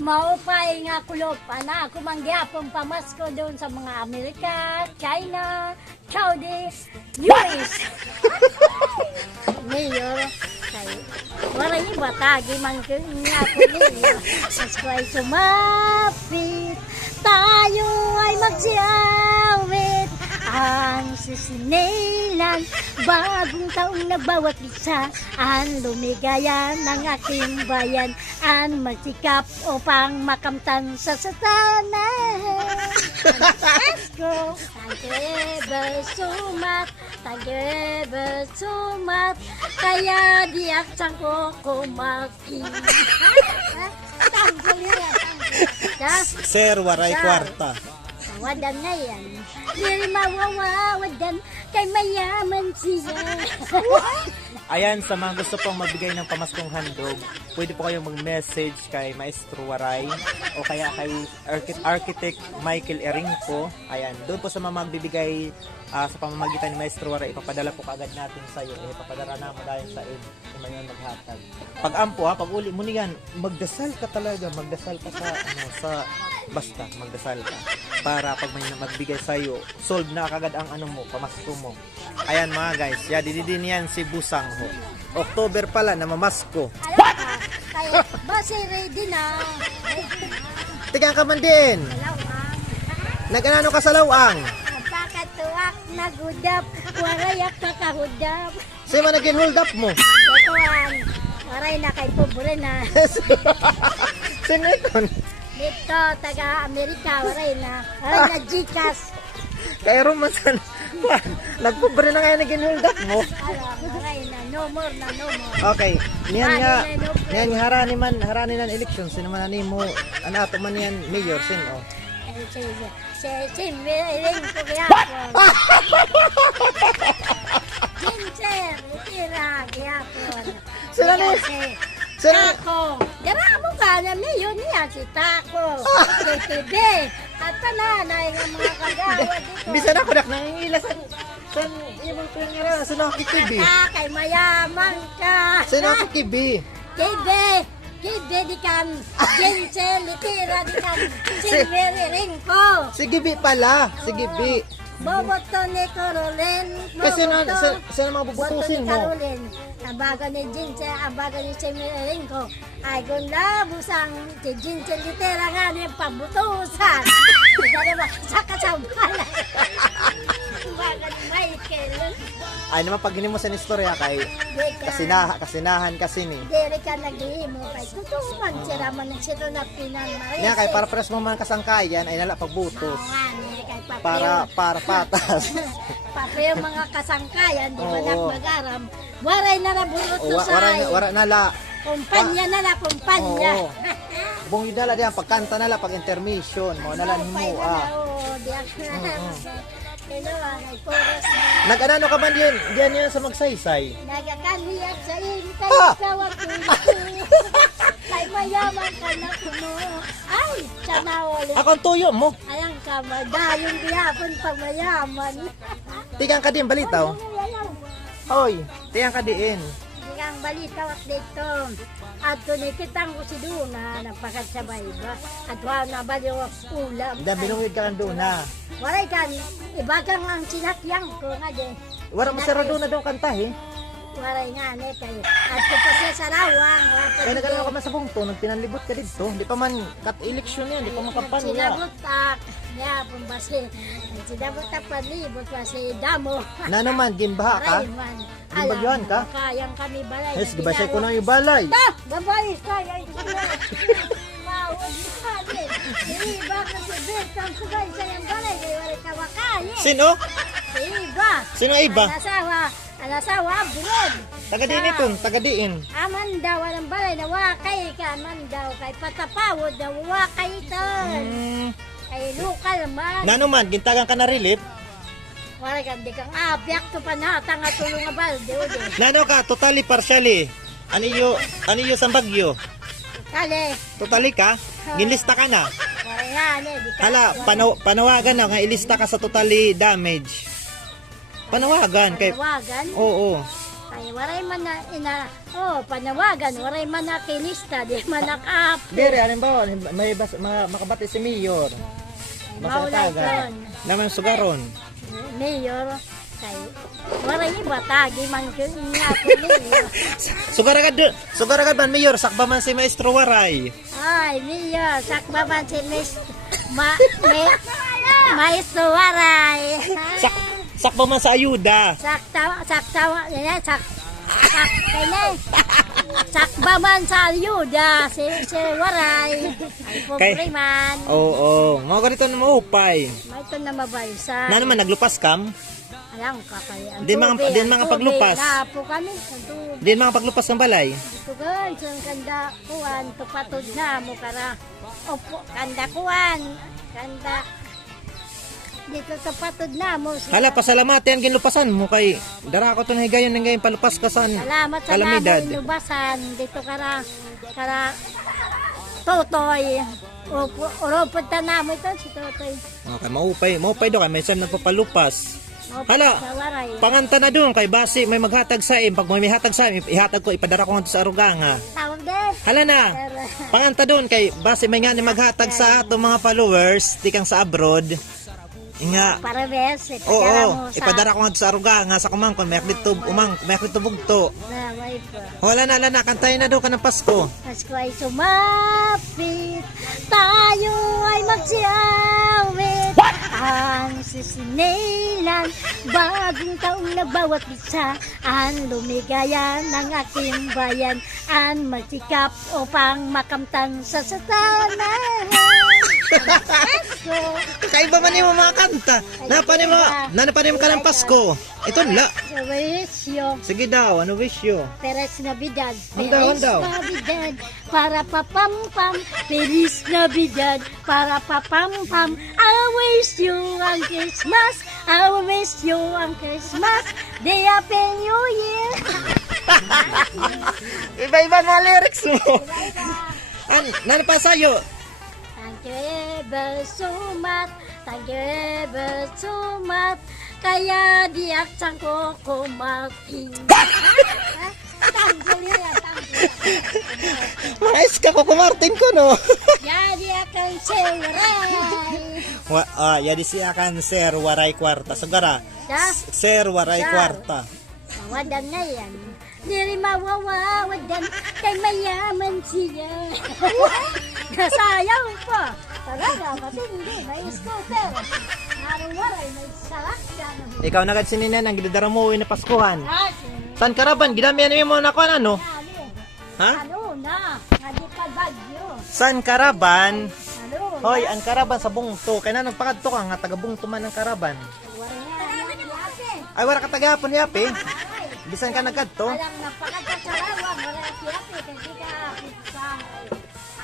Maupay nga kulop, ana, ako mangyapong pamasko doon sa mga Amerika, China, Saudi, US. Mayor, kay wala ni batagi man nga ko niya. Saskay sumapit, tayo ay magsiawit. Ang sisinilan, bagong taong na bawat isa. Ang lumigayan ng aking bayan. Ang magsikap upang makamtan sa satanan. Pasko, tag-ever sumat, kaya di aksan ko kumakin. Tanggol yan, tanggol. Sir, waray Sir. kwarta. Wadan na yan. Dili mawawadan kay mayaman siya. Ayan, sa mga gusto pong magbigay ng pamaskong handog, pwede po kayong mag-message kay Maestro Waray o kaya kay Architect Michael Eringco. Ayan, doon po sa mga magbibigay sa pamamagitan ni Maestro Waray, ipapadala po kagad natin sa iyo. Ipapadala na mo dahil sa iyo kung may maghatag. Pag ampo ha, pag uli mo niyan, magdasal ka talaga, magdasal ka sa basta, magdasal ka. Para pag may magbigay sa iyo, solve na kagad ang mo, pamasko mo. Ayan mga guys, dididin yan si Busang ho. October pala na mamasko. Alam ka, kaya basi ready na. Tigang ka man din. Lawang. Nag-ano ka sa lawang? Napakatuwak na gudap, warayak ka kahudap. Sino man naging hold up mo? Tutuan, waray na kay pobre na. Sino ito? Dito, taga-Amerika, waray na Gcash. Kaya rumasan. Nagpobre na kaya naging hold up mo. Alam, waray na, no more na, no more. Okay, niyan nga harani nan election. Sino man ani mo, ato man yan mayor, sino? Meron ko kaya po. Ginger, itira, kaya po. Sino ni? Sino? Tako. Dara mo ka na mayon niya si Tako. KTV. At pananay ng mga kagawa dito. Bisa na ko dak nangingila san imong pangara sa nakikibi. Kay mayaman ka. Sa nakikibi. KTV di kan. Ginger, itira di kan. Silveri Ringko. Sige bi pala, sige bi. Boboto ni Caroline. Kasi sana mabubutusin mo. Caroline. Ang bago ni Ginger, ang bago ni Semirin ko. Ay kung labusang si Ginger litera nga niya pabutusan. Hindi na makasaka sa balay. Ang bago ni Michael. Ay naman pag mo sa istorya kay kasinahan kasi ni. Dere ka nag-iimo kay tutuman sila man ng sito na pinanmaris. Nya kay para pres mo man kasangkayan ay nala pagbutos. Kay Para patas. Pape yung mga kasangkayan, di ba Oo. nagmagaram. Waray na nabulot to sa Wara nala. kumpanya na na, kumpanya. Oo. Bung idala diyan pagkanta nala pag intermission mo nala mo Oo, di ako na. Kailangan ay chorus na. Nag-ano ka man diyan yan sa magsaysay. Nagakaniyat sa kay Ah! kawat ko. Kay mayaman ka na kuno. Ay, sana ulit. Ako ang tuyo mo. Ayang ka, madayong biyapon pag mayaman. Tigang ka din balitaw. Hoy, tigang ka din. Hindi kang balita at dito. At kung ikitang ko si Duna, nagpakatsabay ba? At wala na ba yung ulam? Dahil binungid ka doon na. Waray kan, iba kang ang sinakyang ko nga din. Wala mo sa doon na daw kanta eh. Waray nga, ne, kayo. At kung pa siya sa rawang, Kaya nag-ano ka man sa bungto, nagpinanlibot ka dito. Di pa man kat-eleksyon yan, di pa man kampanya. sinabutak. Nga, pumbasi. Sinabutak pa libot pa si Damo. Na naman, gimbaha ka? Waray man. Gimbagyohan ka? Kayang kami balay. Yes, di ba siya ko na yung balay? Ah! Babae, kaya ito na. Mawag ka din. Iba ka si Bertang subay sa yung balay. Kaya wala ka wakaya. Sino? Iba. Sino iba? Alasawa, abroad. Taga-diin ito, taga-diin. Aman daw, walang balay na wakay ka. Aman daw, kay patapawod na wakay ito. Kay lokal man. Na naman, gintagan ka na relief. Wala ka, di kang abyak to panatang at tulong nga balde. Nano ka, totally partially. Ano iyo sa bagyo? Kale, Totally ka? Ginlista ka na. wala nga, ne. Di ka. Hala, panawagan na, nga ilista ka sa totally damage. Panawagan kay Tawagan. Oo. Ay, waray man na, panawagan, waray man na kilista, di man nakap. Dire, halimbawa, may makabati si Mayor. Maulay Masatagan. kon. Naman sugaron. Mayor, kay, waray iba, tagi man ko, nga ko mayor. Sugaragad man, Mayor, sakba man si Maestro Waray. Ay, Mayor, sakba man si Maestro Waray. Sakba man sa ayuda. Sakba man sa ayuda, si Waray. Ay, pobre man. Oo, mga ganito na maupay. May ito na mabaysa. Na naman, naglupas kam? Alam ka kaya. Din mga paglupas. Na po kami. Ang tubig. Din mga paglupas ng balay. Ito guys, ang kanda kuwan. Tupatod na mo kara. Opo, kanda kuwan. Kanda. Dito tupatod na mo. Hala, pasalamatan ginupasan mo kay dara ko to na higayon ng gayon palupas kasan. Salamat sa Kalamidad. namo inubasan. Dito kara Totoy. Opo, oropod ta na mo ito si Totoy. Okay, maupay do kay may san nagpapalupas. Opo, Hala, sa Waray. panganta na doon kay basi may maghatag sa im. Pag may hatag sa im, ihatag ko ipadara ko nga sa Aruganga. Tawag din. Hala na. Panganta doon kay basi may nga ni maghatag sa ato mga followers tikang sa abroad. Nga. Para bes, Oo, ipadara ko nga sa Aruganga sa kumangkon may dito bugto. Na, may pa. Wala na, kantayin na daw ka ng Pasko. Pasko ay sumapit, tayo ay magsiawit. Ang sisinilan, bagong taong na bawat isa. Ang lumigaya ng aking bayan, ang magsikap upang makamtang sa satanan. Pasko, Kakaiba man mo mga kanta. Napanin mo ka ng Pasko. Ito la. sa wisyo. Sige daw, ano wish you? Feliz Navidad, Andaw, Feliz andaw. Navidad, para papampam, Feliz Navidad, para papampam. I wish you ang Christmas, I wish you ang Christmas, the Happy New Year. Iba-iba mga lyrics mo. Nano pa sa'yo? Thank you ever so much, thank you ever so much, kaya di aksang ko kumaking. Tanggol yan, tanggol. Mga iska ko kumartin ko no. Yadi akan sewaray. Yadi siya kan Sir Waray Kwarta. Sagara. Ya? Sir Waray Sir. Kwarta. Wadan na yan. Diri mawawadan kay mayaman siya. Nasayaw po. Talaga, kasi hindi. May scooter. Naruwaray, may salakyan. Ikaw nagad sininan ang gidadara mo na Paskuhan. Ah, San Karaban? Gidamihan mo na ko ano? Ha? ano na? Hindi pa bagyo. San Karaban? Ano? Hoy, ang Karaban sa Bungto. Kaya na nagpakadto ka nga taga Bungto man ang Karaban. Ay wala ka tagahapon yapi. Bisan ka nagkadto. Walang napakatasarawang. Wala siyapi. Kasi ka sa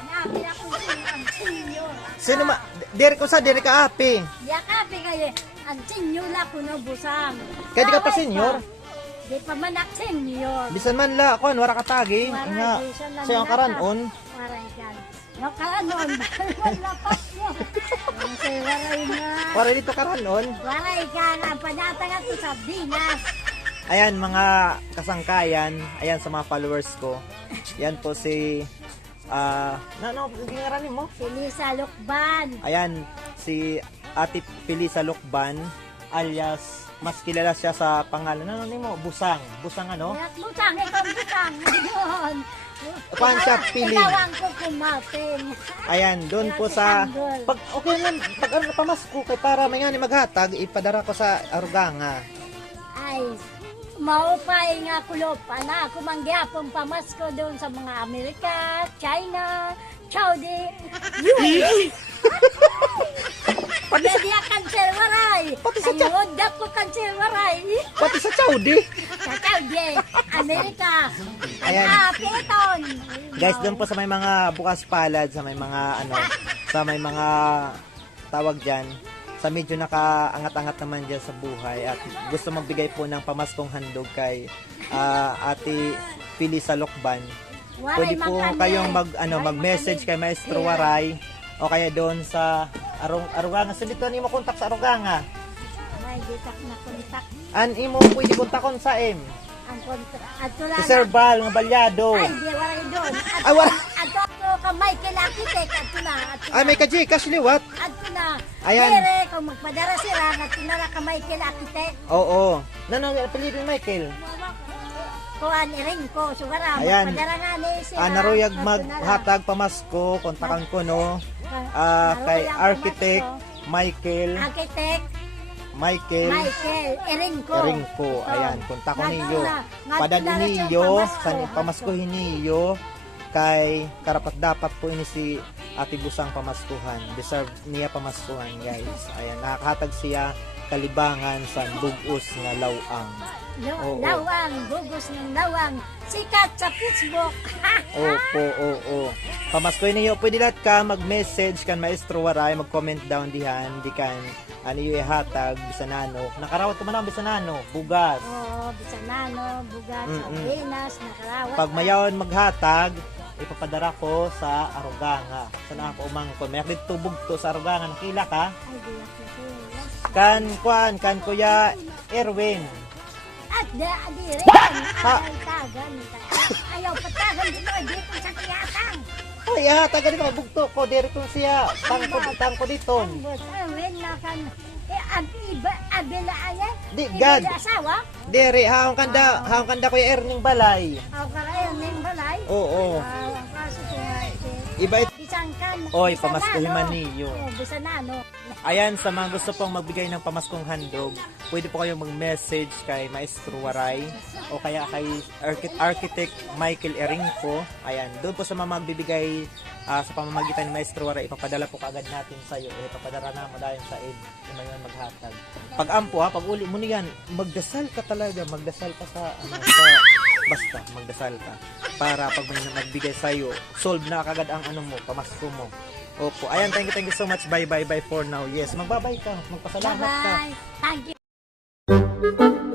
anak. Kaya kung ang sinyo. Sino ma diri ko sa diri ka api. Yakapi kayo. Ang sinyo na puno busang. Kaya di ka pa senior. Di pa manak senior. Bisan man la kon wala ka tagi. Nga siya ang karanon. Waray ka. No karanon. Wala pa siya. Kasi waray na. Wala dito karanon. Waray ka nga. Panata nga to sa Dinas. Ayan mga kasangkayan, ayan sa mga followers ko. Yan po si gingaranin mo? Felisa Lukban. Ayan si Ate Felisa Lukban alias mas kilala siya sa pangalan ano mo? Busang. Busang ano? Butang, ikaw butang. Yun. Kuhaan siya, Piling. Tinawang ko kumating. Ayan, doon po sa pag okay lang pag ano pamasko kay para may nga ni maghatag ipadara ko sa Aruganga. Ay, maupay nga kulopa na ako mangyapong pamasko doon sa mga Amerika, China, Saudi, US. Pwede ya kanser waray. Pati sa Ayun, ko kanser waray. Pati sa Saudi. Sa Saudi, Amerika. Ayan. Piton. Guys, doon po sa may mga bukas palad, sa may mga ano, sa may mga tawag diyan, sa medyo nakaangat-angat naman diyan sa buhay at gusto magbigay po ng pamaskong handog kay Ate Felisa Lukban. Pwede po kayong mag-message kay Maestro Waray o kaya doon sa Aruganga. So dito nimo kontak sa Aruganga. Ay, di tak na kontak. An imo pwede kontakon sa Ang kontra. Ato na. Si Sir Val, mga balyado. Ay, di wala doon. Ay, wala. Ato ka Michael Architect. Ato na. Ay, may ka-Gcash liwat. Ato na. Ayan. Pero kung magpadara sila, ato na ka Michael Architect. Oo. Nanong apelido ni Michael? Kuhan rin ko. Sugara. Ayan. Magpadara nga ni sila. Naruyag Ato na lang. maghatag pamasko, kontakan ko no. Kay Naruyag Architect pamasko. Michael Michael Eringko. Eringko. Ayan, kontak ko Nga ninyo. tuna, nga Padan tuna rin iniyo, yung sa pamaskohin ninyo, kay karapat dapat po ini si Ate Busang pamaskuhan. Deserve niya pamaskuhan, guys. Ayan, nakakahatag siya kalibangan sa bugos nga lawang. Oo. Lawang, bugos ng lawang. Sikat sa Facebook. Oo. Pamaskoy niyo, pwede lahat ka mag-message kan Maestro Waray, mag-comment down dihan, di kan ano yung ihatag, bisanano. Nakarawat ko man ang bisanano, bugas. Oo, bisanano, bugas, sardinas, nakarawat. Pag mayawan maghatag, ipapadara ko sa Aruganga. Sana ako umangkon. Mayak dito bugto sa Aruganga, nakila ka? Ay, di ako Kan Kuya Erwin. At di rin. Ha? Ay, tagan. Ayaw patagan dito, dito sa kiyatang. Ay, ihatag dito, bugto ko, dito siya. Tangko dito. Ang buta, wen na kan. Abila aya? Di, God. Ibila asawa? Dere, haong kanda Kuya Erning Balay. Ako karayan ng balay? Oo. Ang kaso ko nga. Iba Bisangkan. Oy, pamaskohin man niyo. Oo, bisanano. Ayan, sa mga gusto pong magbigay ng pamaskong handog, pwede po kayong mag-message kay Maestro Waray o kaya kay Architect Michael Eringko. Ayan, doon po sa mga magbibigay sa pamamagitan ni Maestro Waray, ipapadala po kaagad natin sa iyo. Ipapadala na mo dahil sa ed. Imayon maghatag. Pag ampo ha, pag uli mo niyan, magdasal ka talaga. Magdasal ka basta magdasal ka. Para pag may nagbigay sa iyo, solve na kagad ang ano mo, pamasko mo. Opo. Ayan, thank you so much. Bye for now. Yes, magbabay ka. Magpasalamat ka. Bye-bye. Thank you.